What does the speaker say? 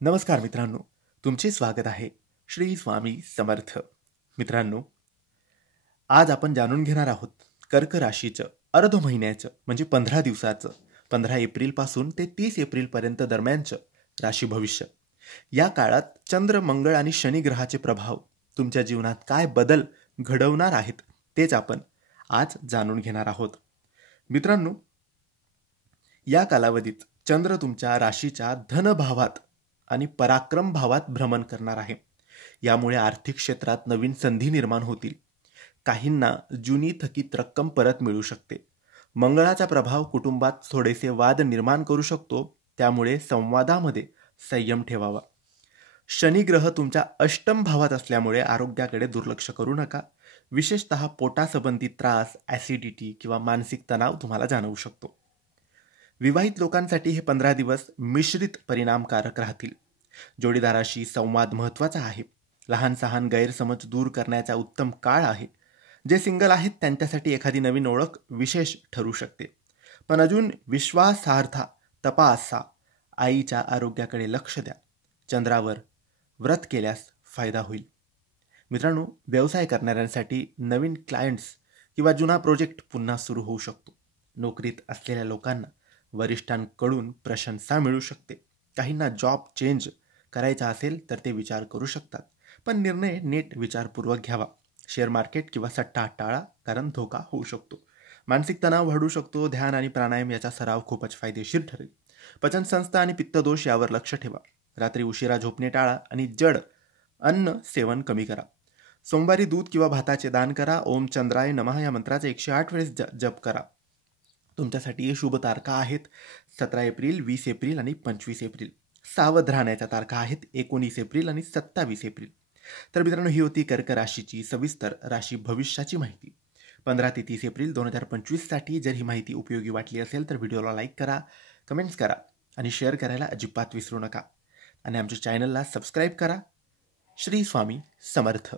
नमस्कार मित्रांनो, तुमचे स्वागत आहे श्री स्वामी समर्थ. मित्रांनो, आज आपण जाणून घेणार आहोत कर्क राशीचं अर्ध महिन्याचं म्हणजे 15 दिवसाचं 15 एप्रिलपासून ते 30 एप्रिलपर्यंत दरम्यानचं राशी भविष्य. या काळात चंद्र, मंगळ आणि शनी ग्रहाचे प्रभाव तुमच्या जीवनात काय बदल घडवणार आहेत तेच आपण आज जाणून घेणार आहोत. मित्रांनो, या कालावधीत चंद्र तुमच्या राशीच्या धनभावात आणि पराक्रम भावात भ्रमण करणार आहे. यामुळे आर्थिक क्षेत्रात नवीन संधी निर्माण होतील. काहींना जुनी थकीत रक्कम परत मिळू शकते. मंगळाचा प्रभाव कुटुंबात थोडेसे वाद निर्माण करू शकतो, त्यामुळे संवादामध्ये संयम ठेवावा. शनी ग्रह तुमच्या अष्टम भावात असल्यामुळे आरोग्याकडे दुर्लक्ष करू नका. विशेषतः पोटासंबंधी त्रास, ॲसिडिटी किंवा मानसिक तणाव तुम्हाला जाणवू शकतो. विवाहित लोकांसाठी हे 15 दिवस मिश्रित परिणामकारक राहतील. जोडीदाराशी संवाद महत्त्वाचा आहे. लहान सहान गैरसमज दूर करण्याचा उत्तम काळ आहे. जे सिंगल आहेत त्यांच्यासाठी एखादी नवीन ओळख विशेष ठरू शकते. पण अजून विश्वासार्हता तपासा. आईच्या आरोग्याकडे लक्ष द्या. चंद्रावर व्रत केल्यास फायदा होईल. मित्रांनो, व्यवसाय करणाऱ्यांसाठी नवीन क्लायंट्स किंवा जुना प्रोजेक्ट पुन्हा सुरू होऊ शकतो. नोकरीत असलेल्या लोकांना वरिष्ठांकडून प्रशंसा मिळू शकते. काहींना जॉब चेंज करायचा असेल तर ते विचार करू शकतात, पण निर्णय नीट विचारपूर्वक घ्यावा. शेअर मार्केट किंवा सट्टा टाळा, कारण धोका होऊ शकतो. मानसिक तणाव वाढू शकतो. ध्यान आणि प्राणायाम याचा सराव खूपच फायदेशीर ठरेल. पचनसंस्था आणि पित्तदोष यावर लक्ष ठेवा. रात्री उशिरा झोपणे टाळा आणि जड अन्न सेवन कमी करा. सोमवारी दूध किंवा भाताचे दान करा. ओम चंद्राय नमः या मंत्राचे 108 वेळेस जप करा. तुमच्यासाठी शुभ तारखा आहेत 17 एप्रिल, 20 एप्रिल आणि 25 एप्रिल. सावध राहण्याच्या तारखा आहेत 19 एप्रिल आणि 27 एप्रिल. तर मित्रांनो, ही होती कर्क राशीची सविस्तर राशी भविष्याची माहिती 15 ते 30 एप्रिल 2025साठी. जर ही माहिती उपयोगी वाटली असेल तर व्हिडिओला लाईक करा, कमेंट्स करा आणि शेअर करायला अजिबात विसरू नका. आणि आमच्या चॅनलला सबस्क्राईब करा. श्री स्वामी समर्थ.